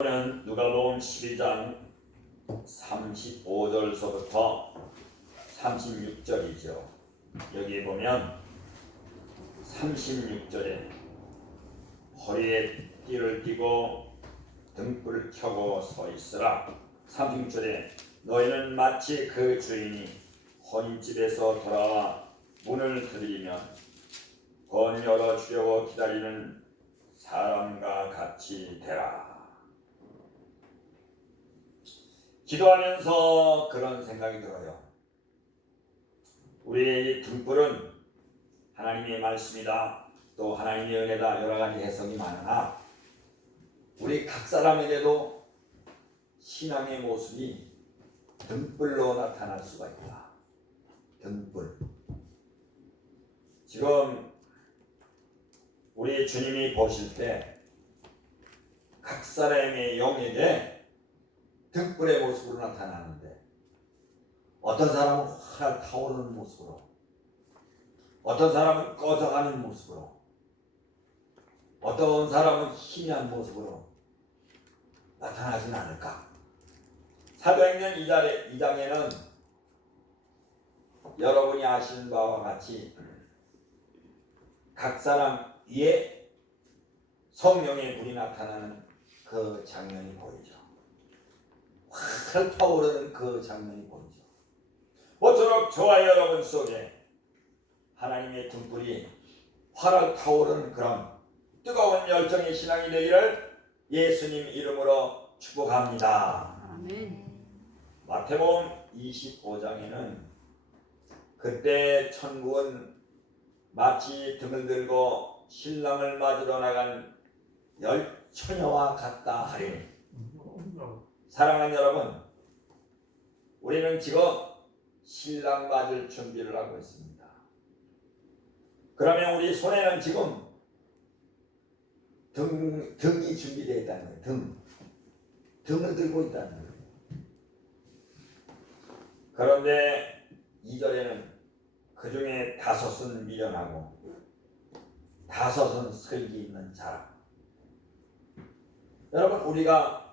는 누가복음 12장 35절서부터 36절이죠. 여기 보면 36절에 허리에 띠를 띠고 등불을 켜고 서 있으라. 36절에 너희는 마치 그 주인이 혼인집에서 돌아와 문을 두드리면 곧 열어주려고 기다리는 사람과 같이 되라. 기도하면서 그런 생각이 들어요. 우리의 등불은 하나님의 말씀이다, 또 하나님의 은혜다, 여러 가지 해석이 많으나 우리 각 사람에게도 신앙의 모습이 등불로 나타날 수가 있다. 등불. 지금 우리 주님이 보실 때 각 사람의 영에게 등불의 모습으로 나타나는데, 어떤 사람은 활 타오르는 모습으로, 어떤 사람은 꺼져가는 모습으로, 어떤 사람은 희미한 모습으로 나타나지는 않을까? 사도행전 2장에는 여러분이 아시는 바와 같이 각 사람 위에 성령의 불이 나타나는 그 장면이 보이죠. 활 타오르는 그 장면이 보이죠. 모쪼록 저와 여러분 속에 하나님의 등불이 활을 타오르는 그런 뜨거운 열정의 신앙이 되기를 예수님 이름으로 축복합니다. 아멘. 마태복음 25장에는 그때 천국은 마치 등을 들고 신랑을 맞으러 나간 열 처녀와 같다 하리니. 사랑하는 여러분, 우리는 지금 신랑 맞을 준비를 하고 있습니다. 그러면 우리 손에는 지금 등이 준비되어 있다는 거예요. 등을 들고 있다는 거예요. 그런데 2절에는 그 중에 5은 미련하고 5은 슬기 있는 자라. 여러분, 우리가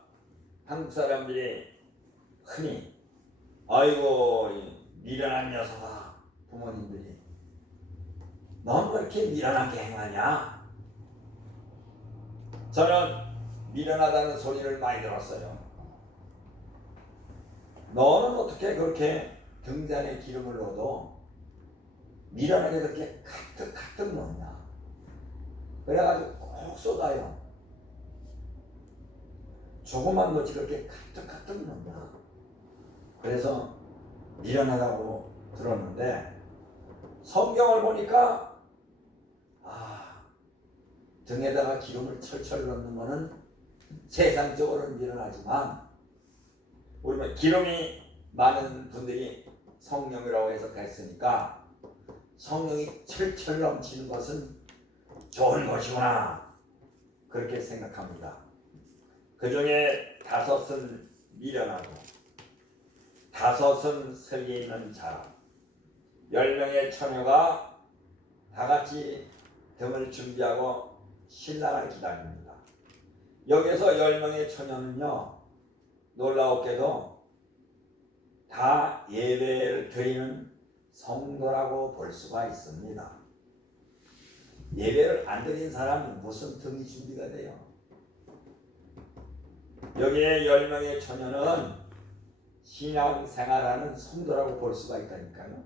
한국 사람들이 흔히 아이고 미련한 녀석아, 부모님들이 넌 왜 이렇게 미련하게 행하냐? 저는 미련하다는 소리를 많이 들었어요. 너는 어떻게 그렇게 등잔에 기름을 넣어도 미련하게 그렇게 가득 넣냐? 그래가지고 꼭 쏟아요. 조금만 넣지 그렇게 가득 넣냐? 그래서 미련하다고 들었는데, 성경을 보니까 등에다가 기름을 철철 넣는 것은 세상적으로는 미련하지만, 우리 기름이 많은 분들이 성령이라고 해석했으니까 성령이 철철 넘치는 것은 좋은 것이구나, 그렇게 생각합니다. 그 중에 5은 미련하고 5은 슬기 있는 자라. 10명의 처녀가 다 같이 등을 준비하고 신랑을 기다립니다. 여기서 10명의 처녀는요, 놀라웠게도 다 예배를 드리는 성도라고 볼 수가 있습니다. 예배를 안 드린 사람은 무슨 등이 준비가 돼요? 여기에 10명의 처녀는 신앙생활하는 성도라고 볼 수가 있다니까요.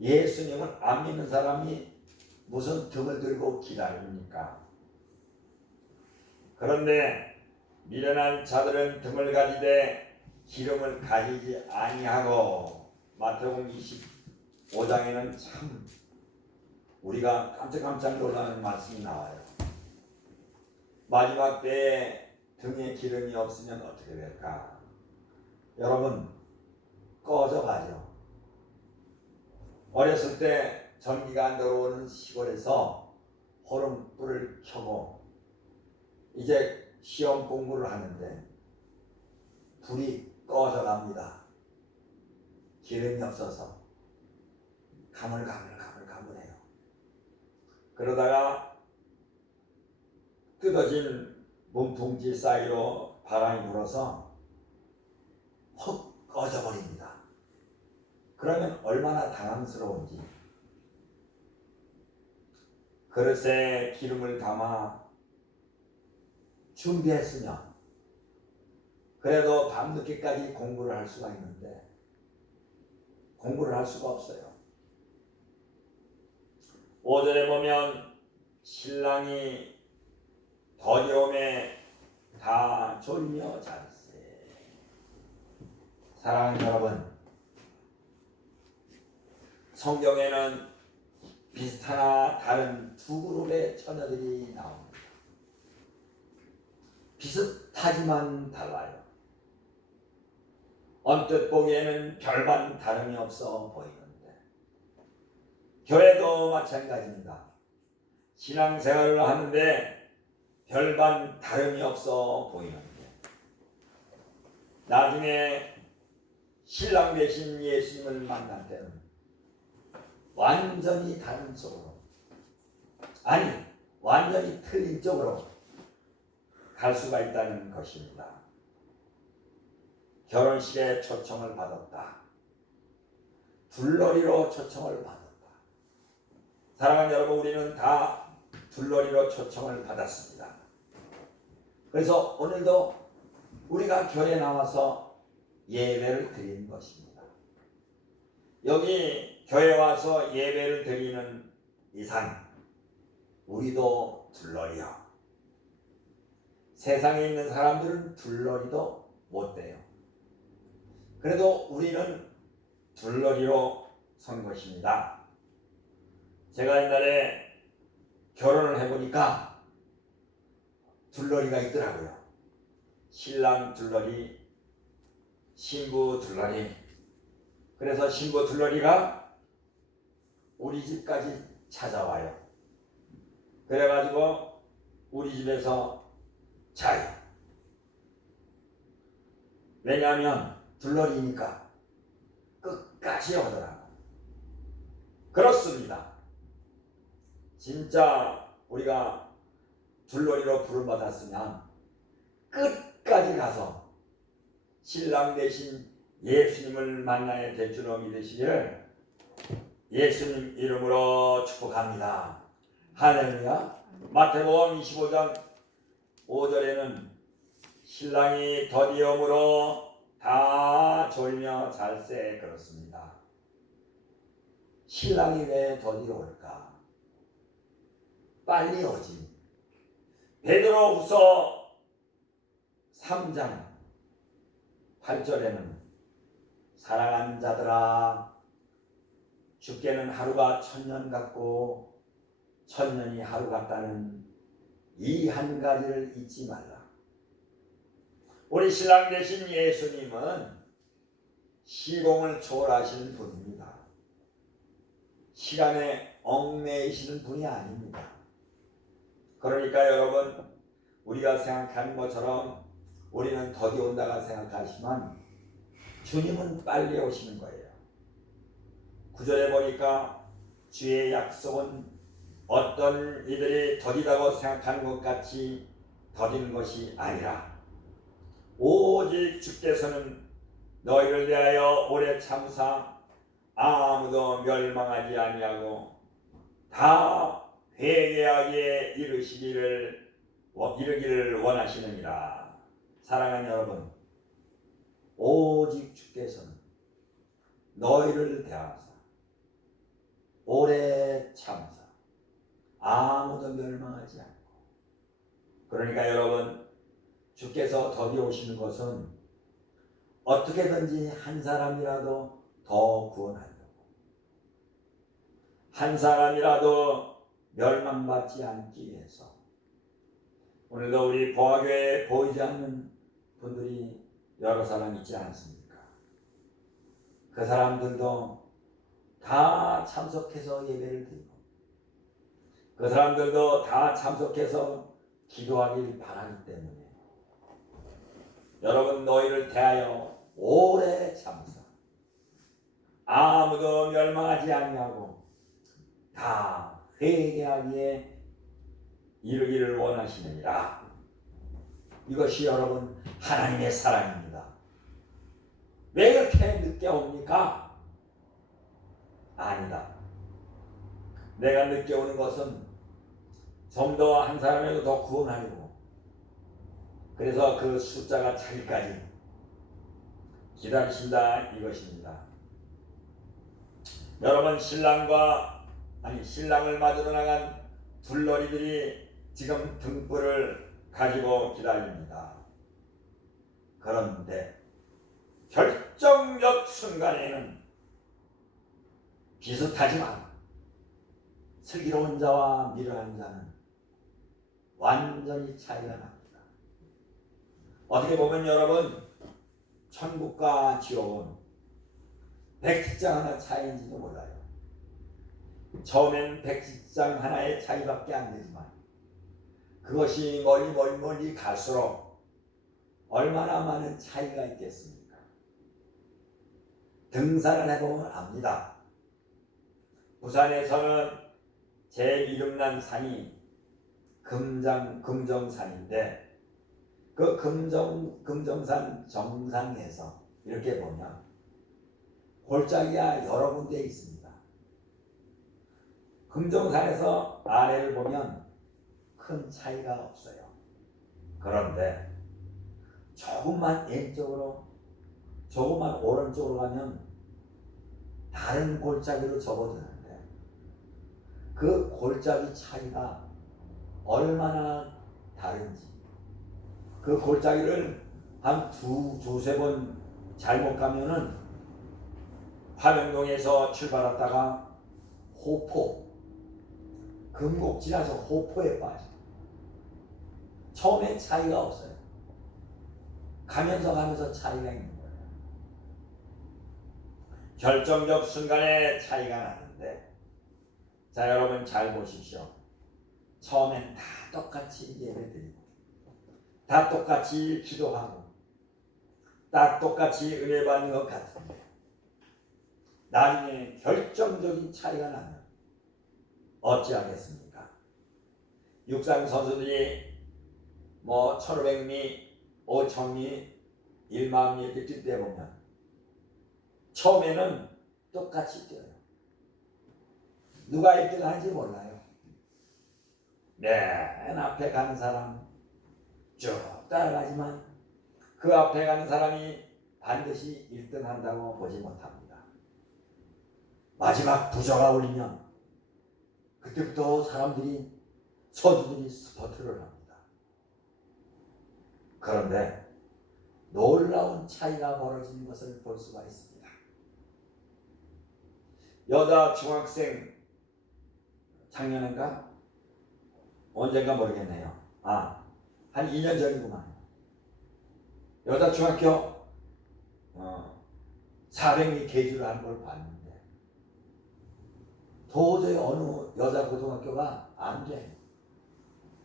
예수님을 안 믿는 사람이 무슨 등을 들고 기다립니까? 그런데 미련한 자들은 등을 가지되 기름을 가지지 아니하고, 마태복음 25장에는 참 우리가 깜짝깜짝 놀라는 말씀이 나와요. 마지막 때에 등에 기름이 없으면 어떻게 될까? 여러분, 꺼져가죠. 어렸을 때 전기가 안 들어오는 시골에서 호름불을 켜고 이제 시험 공부를 하는데 불이 꺼져갑니다. 기름이 없어서 가물가물해요. 그러다가 뜯어진 몸통질 사이로 바람이 불어서 훅 꺼져버립니다. 그러면 얼마나 당황스러운지. 그릇에 기름을 담아 준비했으면 그래도 밤늦게까지 공부를 할 수가 있는데 공부를 할 수가 없어요. 5절에 보면 신랑이 더디움에 다 졸며 잘세. 사랑하는 여러분, 성경에는 비슷하나 다른 두 그룹의 처녀들이 나옵니다. 비슷하지만 달라요. 언뜻 보기에는 별반 다름이 없어 보이는데 교회도 마찬가지입니다. 신앙생활을 하는데 별반 다름이 없어 보이는데 나중에 신랑 되신 예수님을 만날 때는 완전히 다른 쪽으로, 아니 완전히 틀린 쪽으로 갈 수가 있다는 것입니다. 결혼식에 초청을 받았다. 둘러리로 초청을 받았다. 사랑하는 여러분, 우리는 다 둘러리로 초청을 받았습니다. 그래서 오늘도 우리가 교회에 나와서 예배를 드리는 것입니다. 여기 교회 와서 예배를 드리는 이상 우리도 둘러리요. 세상에 있는 사람들은 둘러리도 못 돼요. 그래도 우리는 둘러리로 선 것입니다. 제가 옛날에 결혼을 해보니까 둘러리가 있더라고요. 신랑 둘러리, 신부 둘러리. 그래서 신부 둘러리가 우리 집까지 찾아와요. 그래가지고 우리 집에서 자요. 왜냐하면 둘러리니까 끝까지 오더라고. 그렇습니다. 진짜 우리가 둘러리로 부름받았으면 끝까지 가서 신랑 대신 예수님을 만나야 될 줄로 믿으시기를 예수님 이름으로 축복합니다. 할렐루야. 마태복음 25장 5절에는 신랑이 더디움으로 다 졸며 잘세 그렇습니다. 신랑이 왜 더디올까? 빨리 오지. 베드로후서 3장 8절에는 사랑하는 자들아, 주께는 하루가 1000년 같고 1000년이 하루 같다는 이 한 가지를 잊지 말라. 우리 신랑 되신 예수님은 시공을 초월하시는 분입니다. 시간에 얽매이시는 분이 아닙니다. 그러니까 여러분, 우리가 생각하는 것처럼 우리는 더디 온다가 생각하시면 주님은 빨리 오시는 거예요. 9절에 보니까 주의 약속은 어떤 이들이 더디다고 생각하는 것 같이 더디는 것이 아니라 오직 주께서는 너희를 대하여 오래 참사 아무도 멸망하지 아니하고 다 회개하기에 이르기를 원하시느니라. 사랑하는 여러분, 오직 주께서는 너희를 대하사 오래 참사 아무도 멸망하지 않고, 그러니까 여러분, 주께서 더디 오시는 것은 어떻게든지 한 사람이라도 더 구원하려고, 한 사람이라도 멸망받지 않기 위해서. 오늘도 우리 보아교회에 보이지 않는 분들이 여러 사람 있지 않습니까? 그 사람들도 다 참석해서 예배를 드리고 그 사람들도 다 참석해서 기도하길 바라기 때문에 여러분, 너희를 대하여 오래 참사 아무도 멸망하지 아니하고 다 회개하기에 이르기를 원하시느니라. 이것이 여러분 하나님의 사랑입니다. 왜 그렇게 늦게 옵니까? 아니다. 내가 늦게 오는 것은 좀 더 한 사람이라도 더 구원하려고, 그래서 그 숫자가 차기까지 기다리신다 이것입니다. 여러분, 신랑을 맞으러 나간 둘러리들이 지금 등불을 가지고 기다립니다. 그런데 결정적 순간에는 비슷하지만 슬기로운 자와 미련한 자는 완전히 차이가 납니다. 어떻게 보면 여러분, 천국과 지옥은 백지장 하나 차이인지도 몰라요. 처음엔 백지장 하나의 차이밖에 안 되지만 그것이 멀리 갈수록 얼마나 많은 차이가 있겠습니까? 등산을 해보면 압니다. 부산에서는 제일 이름난 산이 금정산인데, 그 금정산 정상에서 이렇게 보면 골짜기가 여러 군데 있습니다. 금정산에서 아래를 보면 큰 차이가 없어요. 그런데 조금만 왼쪽으로, 조금만 오른쪽으로 가면 다른 골짜기로 접어드는데, 그 골짜기 차이가 얼마나 다른지, 그 골짜기를 한 두세 번 잘못 가면은 화명동에서 출발했다가 금곡 지나서 호포에 빠져. 처음에 차이가 없어요. 가면서 차이가 있는 거예요. 결정적 순간에 차이가 나는데, 자, 여러분 잘 보십시오. 처음엔 다 똑같이 예배드리고, 다 똑같이 기도하고, 다 똑같이 은혜 받는 것 같은데, 나중에 결정적인 차이가 나면 어찌하겠습니까? 육상 선수들이 1500미, 5000미, 10000미 이렇게 뛸 때 보면 처음에는 똑같이 뛰어요. 누가 1등 하는지 몰라요. 맨 앞에 가는 사람 쭉 따라가지만 그 앞에 가는 사람이 반드시 1등 한다고 보지 못합니다. 마지막 부저가 울리면 그때부터 선수들이 스퍼트를 합니다. 그런데 놀라운 차이가 벌어지는 것을 볼 수가 있습니다. 여자 중학생, 작년인가 언젠가 모르겠네요. 한 2년 전이구만. 여자 중학교 400미 계주를 한 걸 봤는데 도저히 어느 여자 고등학교가 안 돼.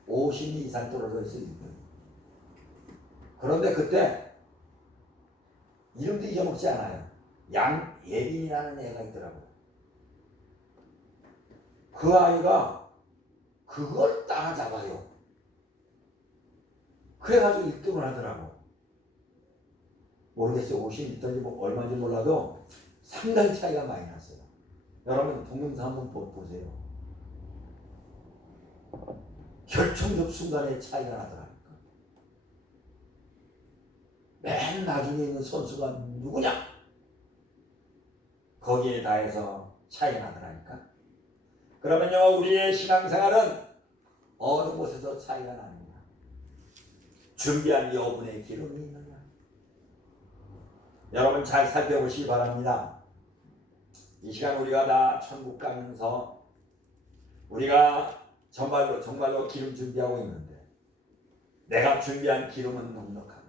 50미 이상 떨어져 있어. 그런데 그때 이름도 잊어먹지 않아요. 양예빈이라는 애가 있더라고요. 그 아이가 그걸 따라잡아요. 그래가지고 1등을 하더라고. 모르겠어요. 50m인지 얼마인지 몰라도 상당히 차이가 많이 났어요. 여러분 동영상 한번 보세요. 결정적 순간에 차이가 나더라니까. 맨 나중에 있는 선수가 누구냐? 거기에 다해서 차이가 나더라니까. 그러면요, 우리의 신앙생활은 어느 곳에서 차이가 나느냐? 준비한 여분의 기름이 있느냐? 여러분 잘 살펴보시기 바랍니다. 이 시간 우리가 다 천국 가면서 우리가 정말로 기름 준비하고 있는데, 내가 준비한 기름은 넉넉한가?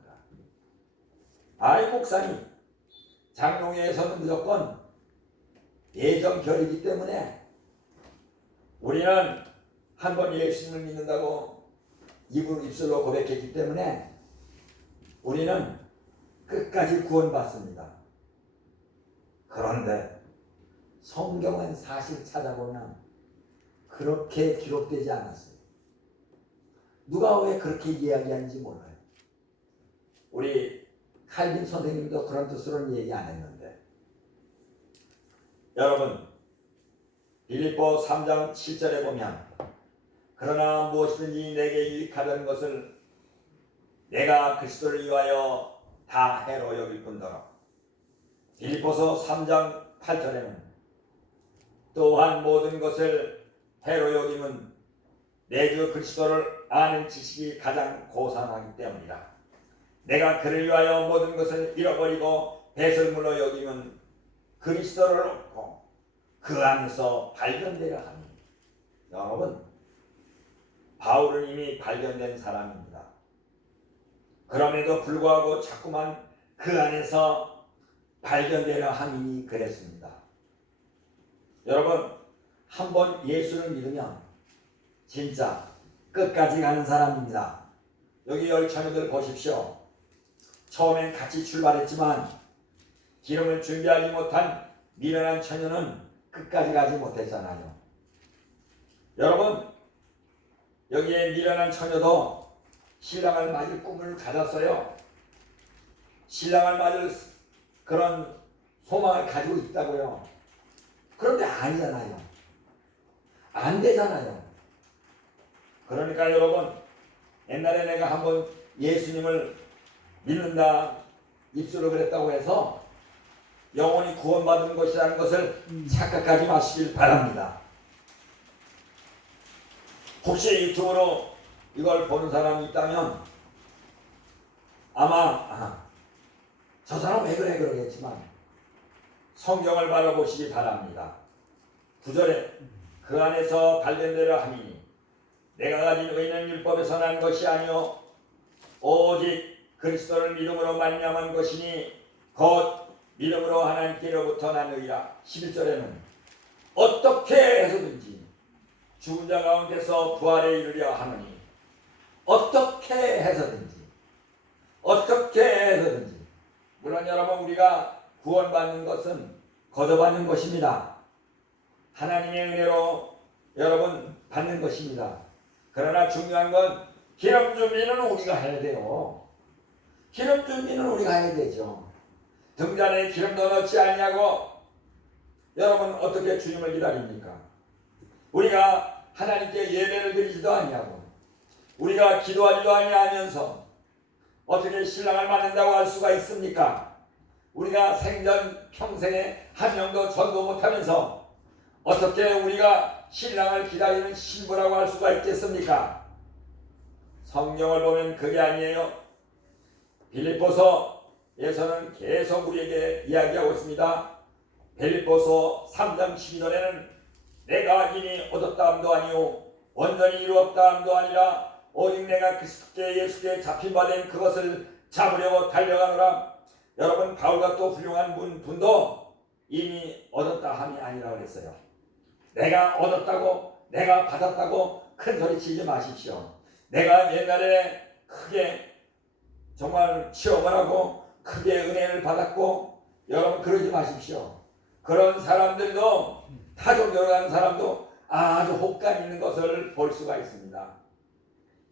목사님, 장롱회에서는 무조건 예정결이기 때문에 우리는 한 번 예수님을 믿는다고 입술로 고백했기 때문에 우리는 끝까지 구원받습니다. 그런데 성경은 사실 찾아보면 그렇게 기록되지 않았어요. 누가 왜 그렇게 이야기하는지 몰라요. 우리 칼빈 선생님도 그런 뜻으로는 얘기 안 했는데, 여러분 빌립보 3장 7절에 보면 그러나 무엇이든지 내게 유익하던 것을 내가 그리스도를 위하여 다 해로 여길 뿐더러, 빌립보서 3장 8절에는 또한 모든 것을 해로 여김은 내 주 그리스도를 아는 지식이 가장 고상하기 때문이다. 내가 그를 위하여 모든 것을 잃어버리고 배설물로 여김은 그리스도를 얻고 그 안에서 발견되려 하니. 여러분, 바울은 이미 발견된 사람입니다. 그럼에도 불구하고 자꾸만 그 안에서 발견되려 함이니 그랬습니다. 여러분, 한번 예수를 믿으면 진짜 끝까지 가는 사람입니다. 여기 열처녀들 보십시오. 처음엔 같이 출발했지만 기름을 준비하지 못한 미련한 처녀는 끝까지 가지 못했잖아요. 여러분, 여기에 미련한 처녀도 신랑을 맞을 꿈을 가졌어요. 신랑을 맞을 그런 소망을 가지고 있다고요. 그런데 아니잖아요. 안 되잖아요. 그러니까 여러분, 옛날에 내가 한번 예수님을 믿는다 입술로 그랬다고 해서 영혼이 구원받은 것이라는 것을 착각하지 마시길 바랍니다. 혹시 유튜브로 이걸 보는 사람이 있다면 아마 저 사람 왜 그래 그러겠지만 성경을 바라보시기 바랍니다. 9절에 그 안에서 발견되려 함이니 내가 가진 의는 율법에서 난 것이 아니요 오직 그리스도를 믿음으로 말미암은 것이니 곧 믿음으로 하나님께로부터 난 의라. 11절에는 어떻게 해서든지 죽은 자 가운데서 부활에 이르려 하느니 어떻게 해서든지 물론 여러분, 우리가 구원받는 것은 거둬받는 것입니다. 하나님의 은혜로 여러분 받는 것입니다. 그러나 중요한 건 기름 준비는 우리가 해야 돼요. 기름 준비는 우리가 해야 되죠. 등잔에 기름도 넣지 아니하고 여러분 어떻게 주님을 기다립니까? 우리가 하나님께 예배를 드리지도 아니하고 우리가 기도하지도 아니하면서 어떻게 신랑을 만난다고 할 수가 있습니까? 우리가 생전 평생에 한 명도 전도 못하면서 어떻게 우리가 신랑을 기다리는 신부라고 할 수가 있겠습니까? 성경을 보면 그게 아니에요. 빌립보서에서는 계속 우리에게 이야기하고 있습니다. 빌립보서 3장 12절에는 내가 이미 얻었다 함도 아니요 온전히 이루었다 함도 아니라 오직 내가 그리스도께 예수께 잡힌 바 된 그것을 잡으려고 달려가노라. 여러분, 바울과 또 훌륭한 분도 이미 얻었다 함이 아니라 그랬어요. 내가 얻었다고, 내가 받았다고 큰 소리 치지 마십시오. 내가 옛날에 크게 정말 취업을 하고 크게 은혜를 받았고, 여러분 그러지 마십시오. 그런 사람들도, 타종교로 가는 사람도 아주 혹간 있는 것을 볼 수가 있습니다.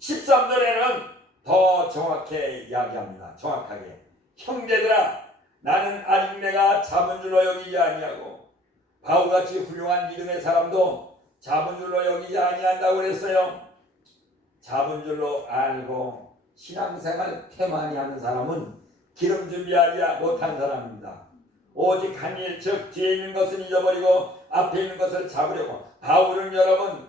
13절에는 더 정확하게 이야기합니다. 정확하게. 형제들아, 나는 아직 내가 잡은 줄로 여기지 아니하고, 바울같이 훌륭한 믿음의 사람도 잡은 줄로 여기지 아니한다고 그랬어요. 잡은 줄로 알고 신앙생활 태만히 하는 사람은 기름 준비하지 못한 사람입니다. 오직 한 일, 즉 뒤에 있는 것은 잊어버리고 앞에 있는 것을 잡으려고. 바울은 여러분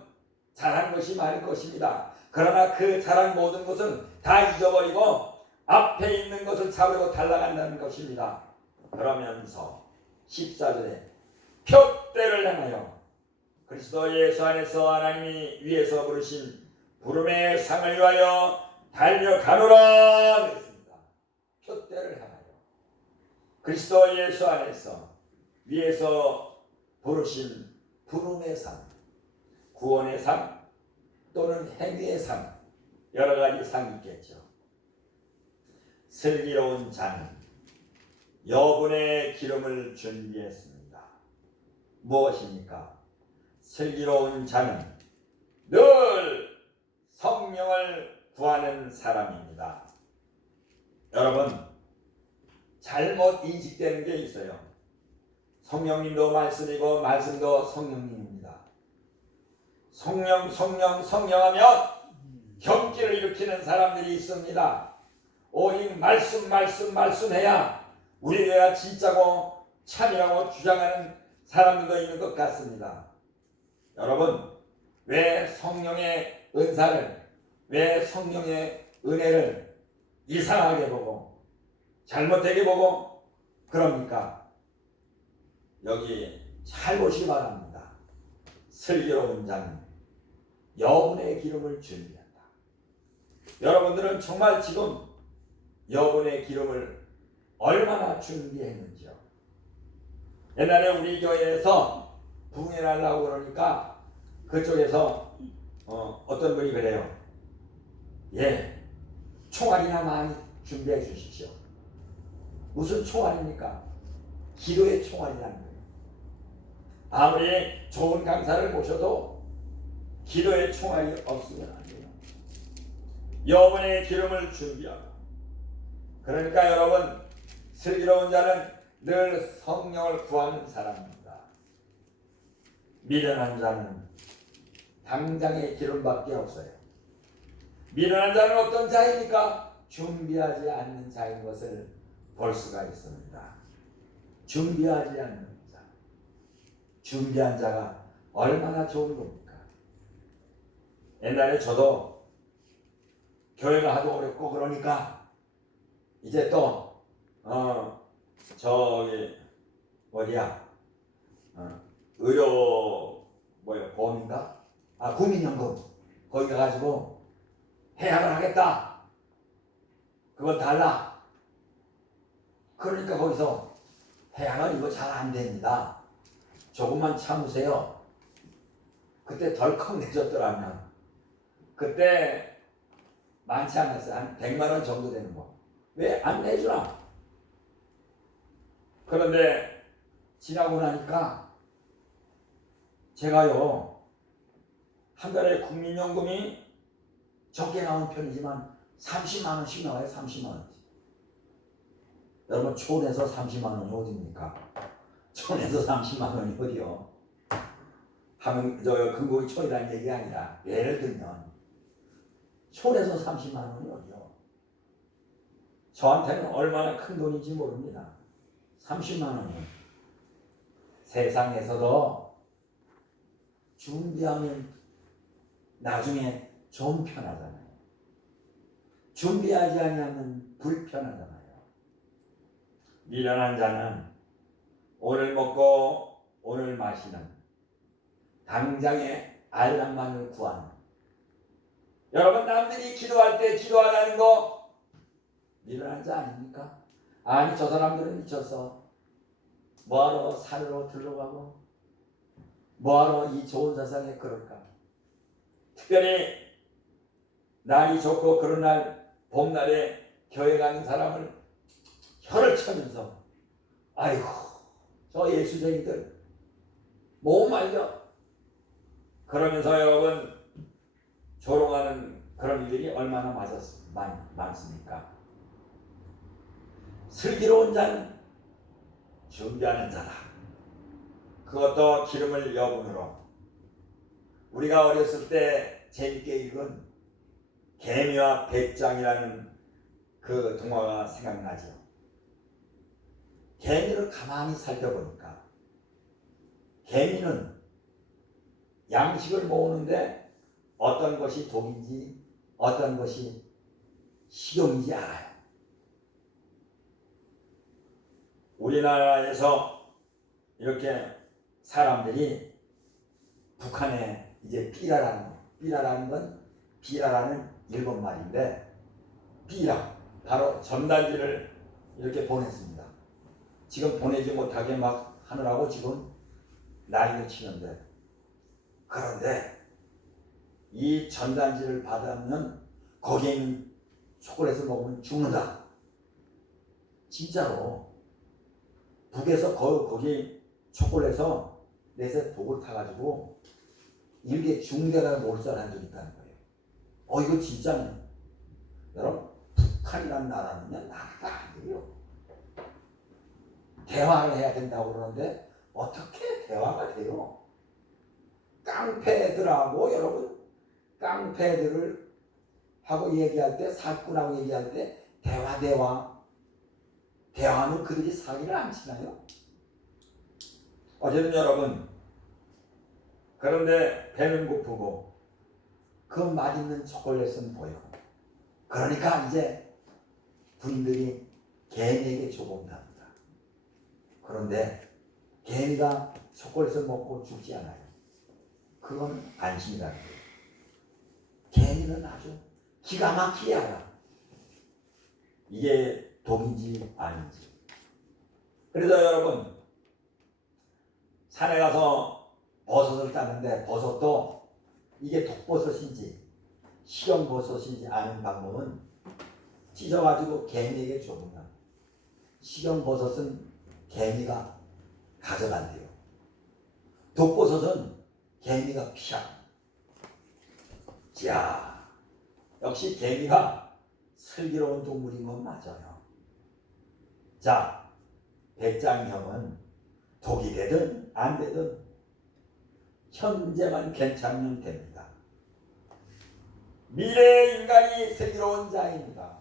잘한 것이 많을 것입니다. 그러나 그 잘한 모든 것은 다 잊어버리고 앞에 있는 것을 잡으려고 달려간다는 것입니다. 그러면서 14절에 표대를 향하여 그리스도 예수 안에서 하나님이 위에서 부르신 부름의 상을 위하여 달려가노라 그랬습니다. 표대를 향하여 그리스도 예수 안에서 위에서 부르신 부름의 상, 구원의 상 또는 행위의 상, 여러 가지 상이 있겠죠. 슬기로운 자는 여분의 기름을 준비했습니다. 무엇입니까? 슬기로운 자는 늘 성령을 구하는 사람입니다. 여러분 잘못 인식되는 게 있어요. 성령님도 말씀이고 말씀도 성령님입니다. 성령하면 경기를 일으키는 사람들이 있습니다. 오직 말씀해야 우리가 진짜고 참이라고 주장하는 사람들도 있는 것 같습니다. 여러분 왜 성령의 은사를, 왜 성령의 은혜를 이상하게 보고 잘못되게 보고 그럽니까? 여기 잘 보시기 바랍니다. 슬기로운 자는 여분의 기름을 준비한다. 여러분들은 정말 지금 여분의 기름을 얼마나 준비했는지요. 옛날에 우리 교회에서 부흥회 하려고 그러니까 그쪽에서 어떤 분이 그래요. 예, 총알이나 많이 준비해 주십시오. 무슨 총알입니까? 기도의 총알이라는 거예요. 아무리 좋은 강사를 모셔도 기도의 총알이 없으면 안 돼요. 여분의 기름을 준비하고. 그러니까 여러분 슬기로운 자는 늘 성령을 구하는 사람입니다. 미련한 자는 당장의 기름밖에 없어요. 미련한 자는 어떤 자입니까? 준비하지 않는 자인 것을 볼 수가 있습니다. 준비하지 않는 자. 준비한 자가 얼마나 좋은 겁니까? 옛날에 저도 교회가 하도 어렵고 그러니까 이제 또 저기 어디야? 의료 보험인가? 국민연금 거기 가가지고 해약을 하겠다. 그건 달라. 그러니까 거기서 해약은 이거 잘 안 됩니다. 조금만 참으세요. 그때 덜컥 내줬더라면 그때 많지 않았어요. 한 100만 원 정도 되는 거. 왜 안 내주나? 그런데 지나고 나니까 제가요 한 달에 국민연금이 적게 나온 편이지만 30만 원씩 나와요. 30만 원씩. 여러분 촌에서 30만 원이 어디입니까? 촌에서 30만 원이 어디요? 하면 근거이 촌이라는 얘기가 아니라 예를 들면 촌에서 30만 원이 어디요? 저한테는 얼마나 큰 돈인지 모릅니다. 30만 원이 세상에서도 준비하면 나중에 좀 편하잖아요. 준비하지 않으면 불편하잖아요. 미련한 자는 오늘 먹고 오늘 마시는 당장의 알람만을 구하는. 여러분 남들이 기도할 때 기도 안 하는 거 미련한 자 아닙니까? 아니 저 사람들은 미쳤어. 뭐하러 산으로 들러가고 뭐하러 이 좋은 세상에 그럴까? 특별히 날이 좋고 그런 날 봄날에 교회 가는 사람을 혀를 쳐면서 아이고 저 예수쟁이들 못 말려 그러면서 여러분 조롱하는 그런 일들이 얼마나 많습니까? 슬기로운 자는 준비하는 자다. 그것도 기름을 여분으로. 우리가 어렸을 때 재밌게 읽은 개미와 백장이라는 그 동화가 생각나죠. 개미를 가만히 살펴보니까 개미는 양식을 모으는데 어떤 것이 독인지 어떤 것이 식용인지 알아요. 우리나라에서 이렇게 사람들이 북한에 이제 삐라라는 건 비라라는 일본 말인데 삐라 바로 전단지를 이렇게 보냈습니다. 지금 보내지 못하게 막 하느라고 지금 난리를 치는데 그런데 이 전단지를 받으면 거기에 있는 초콜릿을 먹으면 죽는다. 진짜로 북에서 거기 초콜릿에서 넷에 독을 타가지고 일개 중대가 몰살한 적이 있다는 거예요. 이거 진짜네. 여러분 북한이라는 나라는요 나라가 아니에요. 대화를 해야 된다고 그러는데 어떻게 대화가 돼요? 깡패들하고 여러분 깡패들을 하고 얘기할 때 사꾼하고 얘기할 때 대화하면 그들이 사기를 안 치나요? 어쨌든 여러분 그런데 배는 고프고 그 맛있는 초콜릿은 보여. 그러니까 이제 군인들이 개미에게 조공합니다. 그런데 개미가 초콜릿을 먹고 죽지 않아요. 그건 안심이라는 거예요. 개미는 아주 기가 막히게 알아. 이게 독인지 아닌지. 그래서 여러분 산에 가서 버섯을 따는데 버섯도 이게 독버섯인지 식용버섯인지 아는 방법은 찢어가지고 개미에게 줘보면 식용버섯은 개미가 가져간대요. 독버섯은 개미가 피하. 자, 역시 개미가 슬기로운 동물인 건 맞아요. 자, 백장형은 독이 되든 안 되든 현재만 괜찮으면 됩니다. 미래의 인간이 슬기로운 자입니다.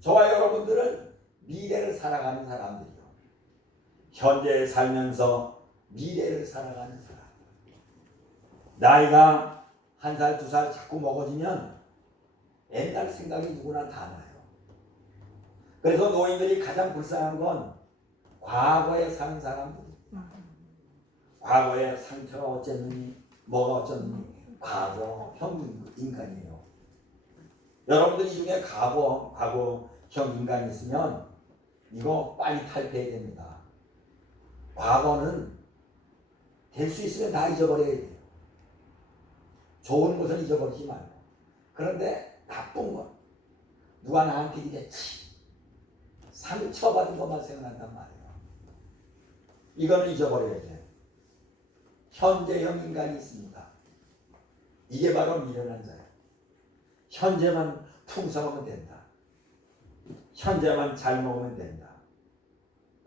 저와 여러분들은 미래를 살아가는 사람들이요. 현재에 살면서 미래를 살아가는 사람. 나이가 1살, 2살 자꾸 먹어지면 옛날 생각이 누구나 다 나요. 그래서 노인들이 가장 불쌍한 건 과거에 사는 사람들이. 과거에 상처가 어쨌느니 뭐가 어쨌느니 과거형 인간이에요. 여러분들 이 중에 과거형 인간이 있으면 이거 빨리 탈피해야 됩니다. 과거는 될 수 있으면 다 잊어버려야 돼요. 좋은 것은 잊어버리지 말고. 그런데 나쁜 것, 누가 나한테 이랬지, 상처받은 것만 생각난단 말이에요. 이거는 잊어버려야 돼요. 현재형 인간이 있습니다. 이게 바로 미련한 자예요. 현재만 풍성하면 된다. 현재만 잘 먹으면 된다.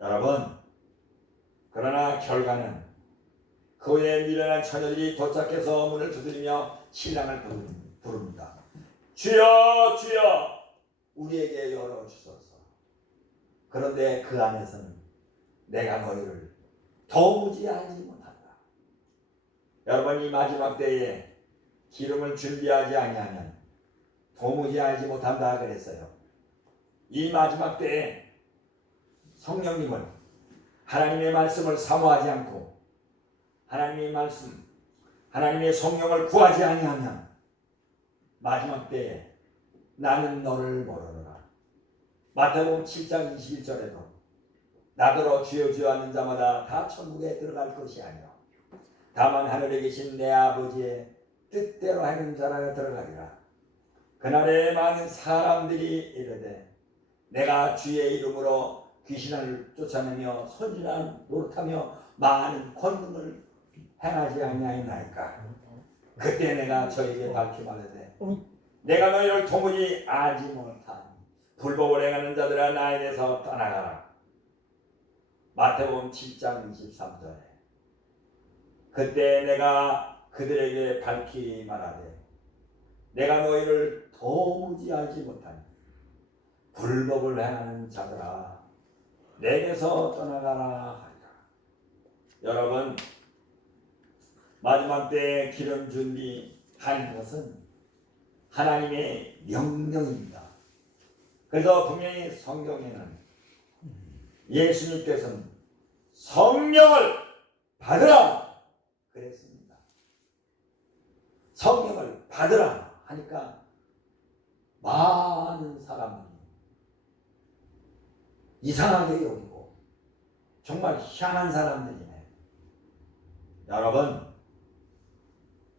여러분, 그러나 결과는 그 후에 미련한 처녀들이 도착해서 문을 두드리며 신랑을 부릅니다. 주여 주여 우리에게 열어주소서. 그런데 그 안에서는 내가 너희를 도무지 알지 못한다. 여러분, 이 마지막 때에 기름을 준비하지 아니하면 도무지 알지 못한다 그랬어요. 이 마지막 때에 성령님을, 하나님의 말씀을 사모하지 않고 하나님의 말씀, 하나님의 성령을 구하지 아니하면 마지막 때에 나는 너를 모르노라. 마태복음 7장 21절에도 나더러 주여 주여 하는 자마다 다 천국에 들어갈 것이 아니요 다만 하늘에 계신 내 아버지의 뜻대로 하는 자라 들어가리라. 그날에 많은 사람들이 이르되 내가 주의 이름으로 귀신을 쫓아내며 선지자 노릇하며 많은 권능을 행하지 아니하였나이까. 그때 내가 저에게 밝히 말하되 내가 너희를 도무지 알지 못하니 불법을 행하는 자들아 나에 대해서 떠나가라. 마태복음 7장 23절에 그때 내가 그들에게 밝히 말하되 내가 너희를 도무지 알지 못하니 불법을 행하는 자들아 내게서 떠나가라 하리라. 여러분, 마지막 때에 기름 준비하는 것은 하나님의 명령입니다. 그래서 분명히 성경에는 예수님께서는 성령을 받으라 그랬습니다. 성령을 받으라 하니까 많은 사람들이 이상하게 여기고 정말 희한한 사람들이네. 여러분,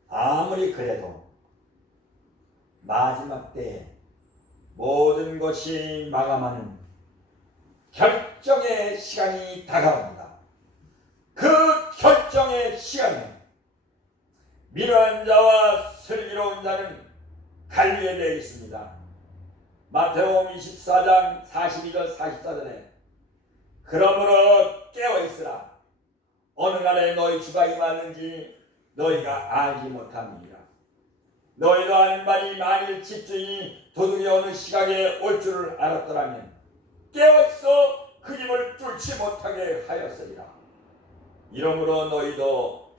아무리 그래도 마지막 때에 모든 것이 마감하는 결정의 시간이 다가옵니다. 그 결정의 시간에 미련한 자와 슬기로운 자는 갈리에 되어 있습니다. 마태복음 24장 42절 44절에 그러므로 깨어있으라. 어느 날에 너희 주가 임하는지 너희가 알지 못함이니라. 너희도 하는 말이 만일 집주인이 도둑이 어느 시각에 올 줄을 알았더라면 깨어있어 그 집을 뚫지 못하게 하였으리라. 이러므로 너희도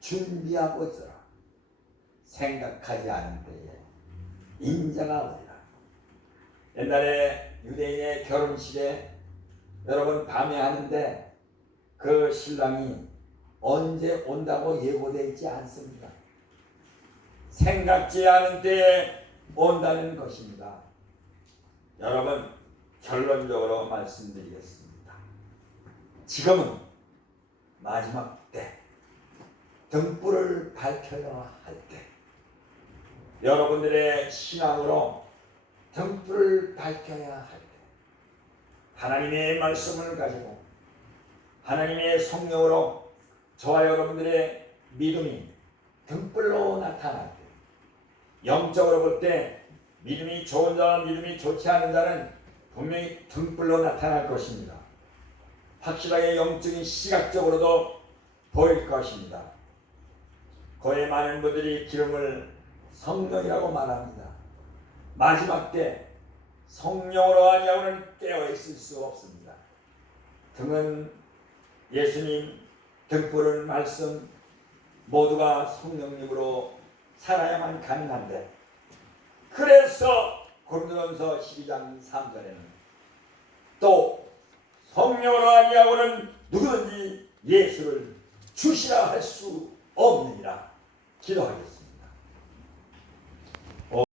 준비하고 있어라. 생각하지 않은 때에 인자가 오리라. 옛날에 유대인의 결혼식에 여러분 밤에 하는데 그 신랑이 언제 온다고 예고되어 있지 않습니다. 생각지 않은 때에 온다는 것입니다. 여러분 결론적으로 말씀드리겠습니다. 지금은 마지막 때 등불을 밝혀야 할 때 여러분들의 신앙으로 등불을 밝혀야 할 때 하나님의 말씀을 가지고 하나님의 성령으로 저와 여러분들의 믿음이 등불로 나타날 때 영적으로 볼 때 믿음이 좋은 자와 믿음이 좋지 않은 자는 분명히 등불로 나타날 것입니다. 확실하게 영적인 시각적으로도 보일 것입니다. 거의 많은 분들이 기름을 성령이라고 말합니다. 마지막 때 성령으로 아니하고는 깨어있을 수 없습니다. 등은 예수님, 등불은 말씀, 모두가 성령님으로 살아야만 가능한데 그래서 고린도전서 12장 3절에는 또 성령으로 아니하고는 누구든지 예수를 주시라 할 수 없느니라 기도하겠습니다.